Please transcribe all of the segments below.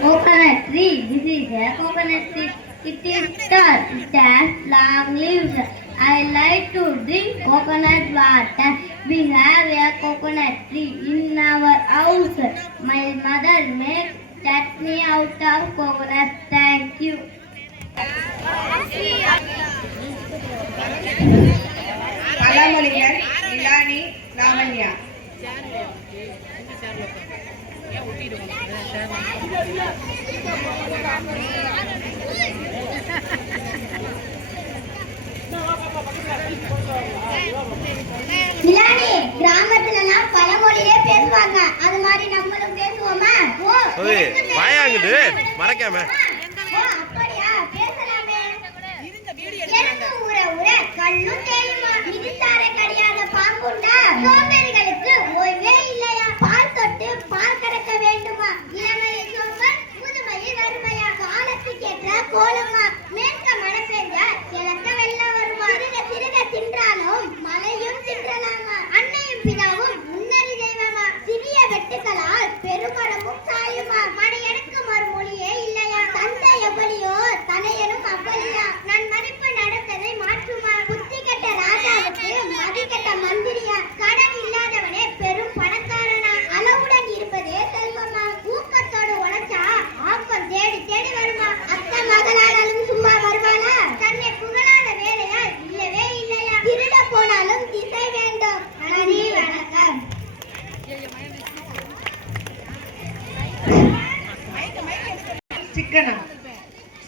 Coconut tree. This is a coconut tree. It is tall. It has long leaves. I like to drink coconut water. We have a coconut tree in our house. My mother makes chutney out of coconut. Thank you. Alamolian, Ilani, Lavanya. இலானி கிராமத்துலலாம் பழமொழியிலே பேசுவாங்க. அது மாதிரி நம்மளும் பேசுவோமா? வாயாங்குது மறக்காம. அப்படியா பேசலாமே. எனக்கு ஊர ஊர கல்லும் தேயுமா. மிதித்தார கடியாத பாம்புண்டா. சோம்பேறிகளுக்கு ஓய்வே இல்லையா. பால் தொட்டு பால் கறக்க வேண்டுமா. இளமையில் சோம்பல் முதுமையில் வறுமையா. காலத்துக்கேற்ற கோலமா. மேற்க மழை பெஞ்சா கிழக்க வெள்ளம் வருமா. சிறுக சிறுக தின்றாலும் மழையும் தின்றலாமா. அன்னையும் பிதாவும் முன்னறி தெய்வமா. சிறிய வெட்டுக்களால் பெருமரமும் சாயுமா. மடையனுக்கு மறுமொழியே இல்லையா. தந்தை எவ்வளியோ தனையனும் அவ்வளியா. நான் மதிப்பு நடத்ததை மாற்றுமா. புத்தி கெட்ட ராஜாவுக்கு மதி கெட்ட மந்திரியா. கடன் இல்லாதவனே பெரும் பணக்காரனா. அளவுடன் இருப்பதே செல்வமா. ஊக்கத்தோடு உழைச்சா ஆக்கம் தேடி தேடி வருமா. அத்தை மகளானாலும் சும்மா வருவாளா. தன்னை புகழாத வேலையா இல்லவே இல்லையா. திருட போனாலும் திசை வேண்டும். நன்றி வணக்கம். சிக்கனம்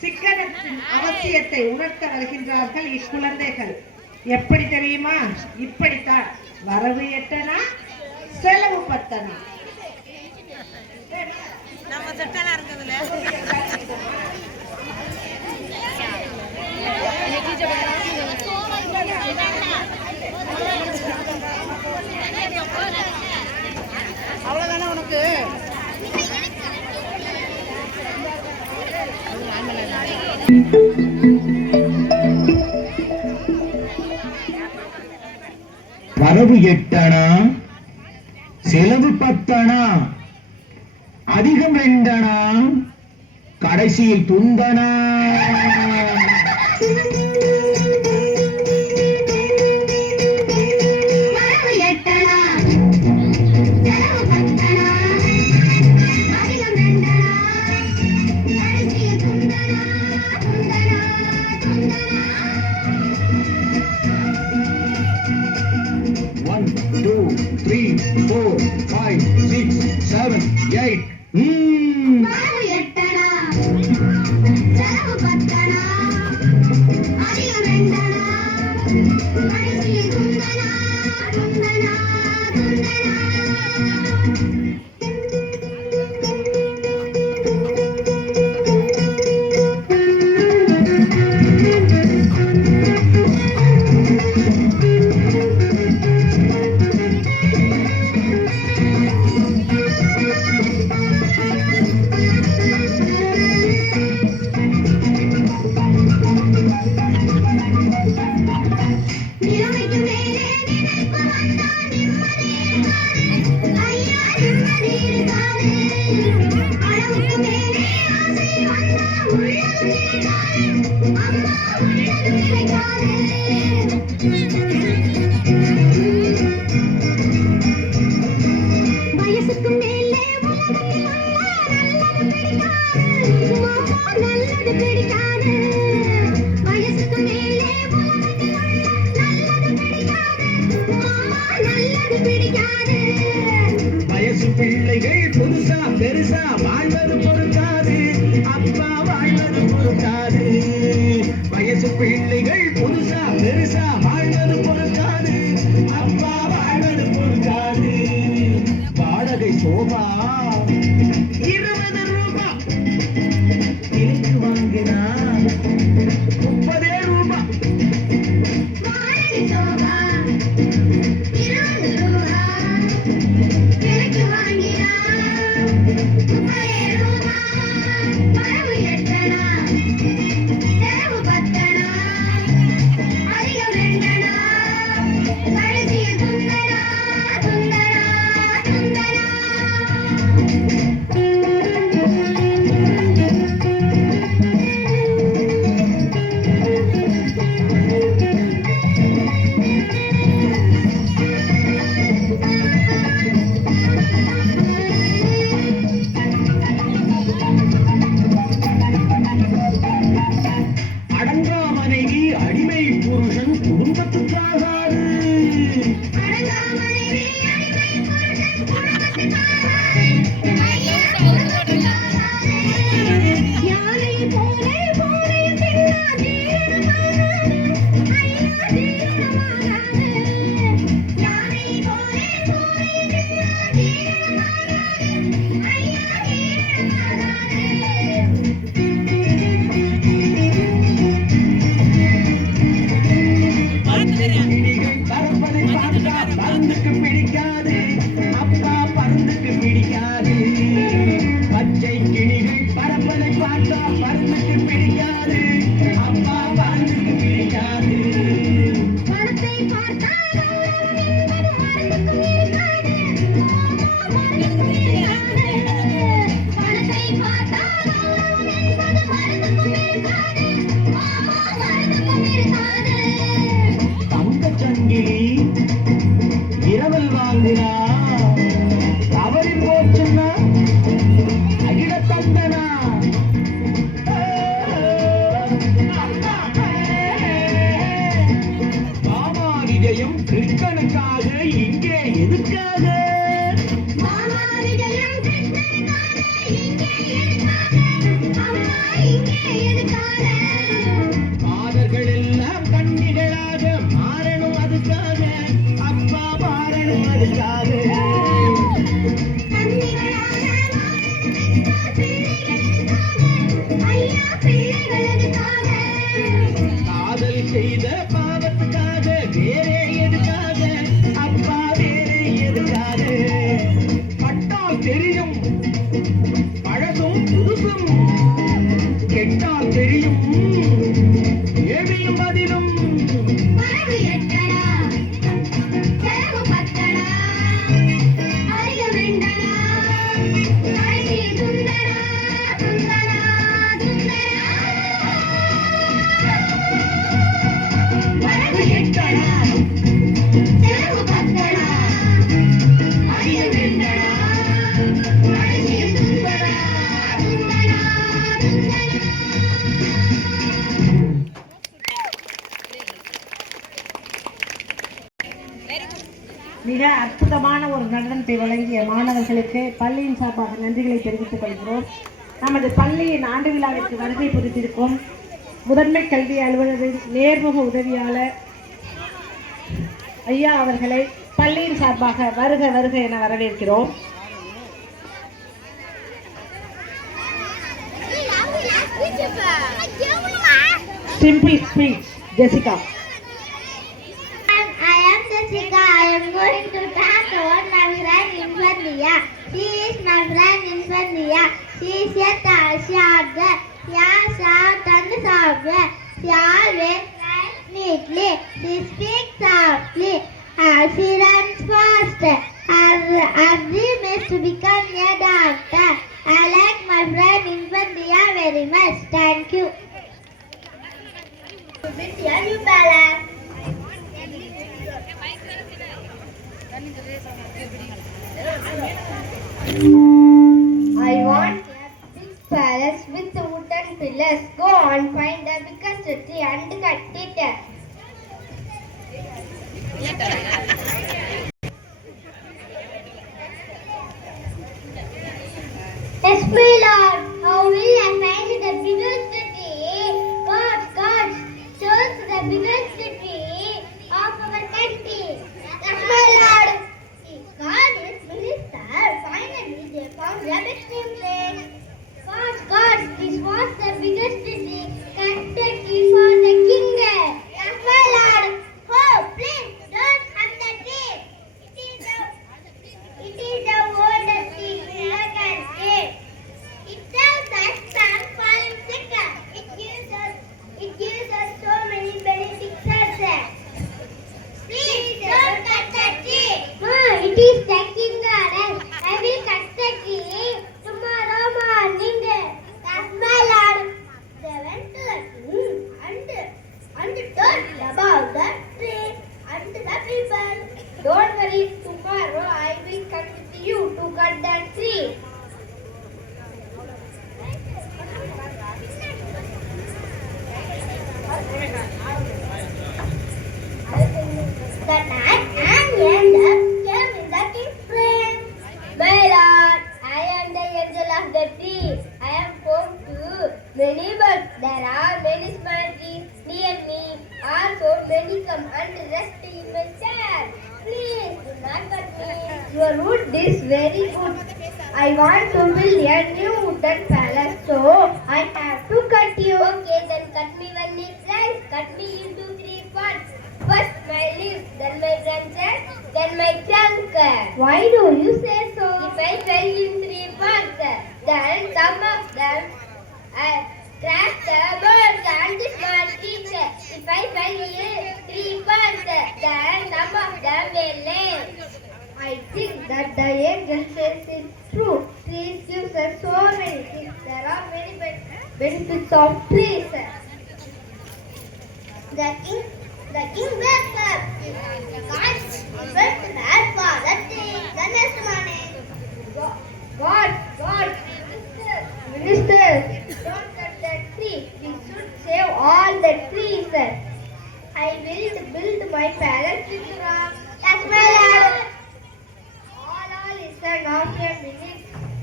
சிக்கனத்தின் அவசியத்தை உணர்த்த வருகின்றார்கள் இக்குழந்தைகள். எப்படி தெரியுமா? இப்படித்தான். வரவு எட்டனா செலவு பத்தனா. நம்ம சட்டனா இருக்குதுல. அவ்வளவுதானே உனக்கு. வரவு எட்டனா செலவு பத்தனா அதிகம் ரெண்டனா கடைசியில் துந்தனா. பிள்ளைகள் புதுசா பெருசா வாழ்வது பொறுக்காது. அப்பா வாழ்வது பொறுக்காது. வயசு பிள்ளைகள் புதுசா பெருசா வாழ்வது பொறுக்காது. அப்பா வாழ்வது பொறுக்காது. வாடகை சோபா 20 ரூபாய் விலைக்கு வாங்கினா 30 ரூபாய். வாடகை சோபா 20 ரூபாய் விலைக்கு வாங்கினா 30 ரூபாய். வரவு எட்டனா செலவு பத்தனா அதிகம் ரெண்டனா கடைசியில் துந்தனா துந்தனா துந்தனா. அற்புதமான ஒரு நடனத்தை வழங்கிய மாணவர்களுக்கு பள்ளியின் சார்பாக நன்றிகளை தெரிவித்துக் கொள்கிறோம். நமது பள்ளியின் ஆண்டு விழாவிற்கு வருகை புரிந்திருக்கும் முதன்மை கல்வி அலுவலரின் நேர்முக உதவியாளர் ஐயா அவர்களை பள்ளியின் சார்பாக வருக வருக என வரவேற்கிறோம். Simply speech, Jessica. I am Jessica. I am going to talk about my friend Infantia. She is my friend Infantia. She is a short girl. She is short and soft girl. She always writes neatly. She speaks softly. She runs fast. Her dream is to become a doctor. I like my friend Infantia very much. Thank you. Infantia, you balance. I want a big palace with wooden pillars. Go and find the biggest tree and cut it. Yes, my lord. How will I find the biggest tree? God, choose the biggest tree of our country. Yes, my lord. God is minister. Finally, they found a big tree. God, this was the biggest tree. Cut the tree for the king. Yes, my lord. Oh, please don't cut the tree. It is the oldest tree in the country. It tells us that falling sick. It gives us so many benefits. Please don't cut the tree. It is taking us. I will cut the tree tomorrow morning. That's my lord. They went to the king and told about the tree and the people. Don't worry, tomorrow I will come with you to cut the tree. That night, and came in the king's frame. My lord, I am the angel of the tree. I am home to many birds. There are many small trees near me. Also, many come and rest in my chair. Please do not cut me. Your wood is very good. I want to build a new wooden palace, so I have to cut you. Okay, then cut me when it dries. Cut me into 3 parts. First my leaves, then my branches, then my trunk. Why do you say so? If I fell in 3 parts, then some of them crack the birds and the small trees. If I fell in 3 parts, then some of them will live. I think that the angel says it's true. Trees gives us so many things. There are many benefits of trees. The king wakes up. God went bad for the tree. The next morning, God, minister, don't cut the tree. We should save all the trees. I will build my palace with rock. That's my lord. All listen of a minute.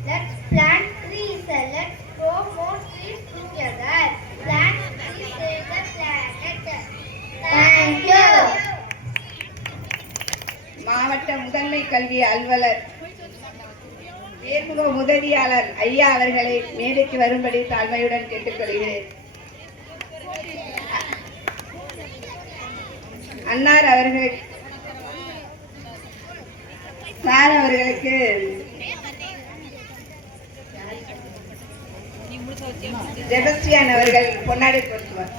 Let's plant trees. Let's grow more trees together. Plant trees save the planet. Thank you. மாவட்ட முதன்மை கல்வி அலுவலர் நேர்முக உதவியாளர் ஐயா அவர்களை மேடைக்கு வரும்படி தாழ்மையுடன் கேட்டுக்கொள்கிறேன். அன்னார் அவர்கள் சார் அவர்களுக்கு ஜெபஸ்டியான் அவர்கள் பொன்னாடை போட்டுவார்.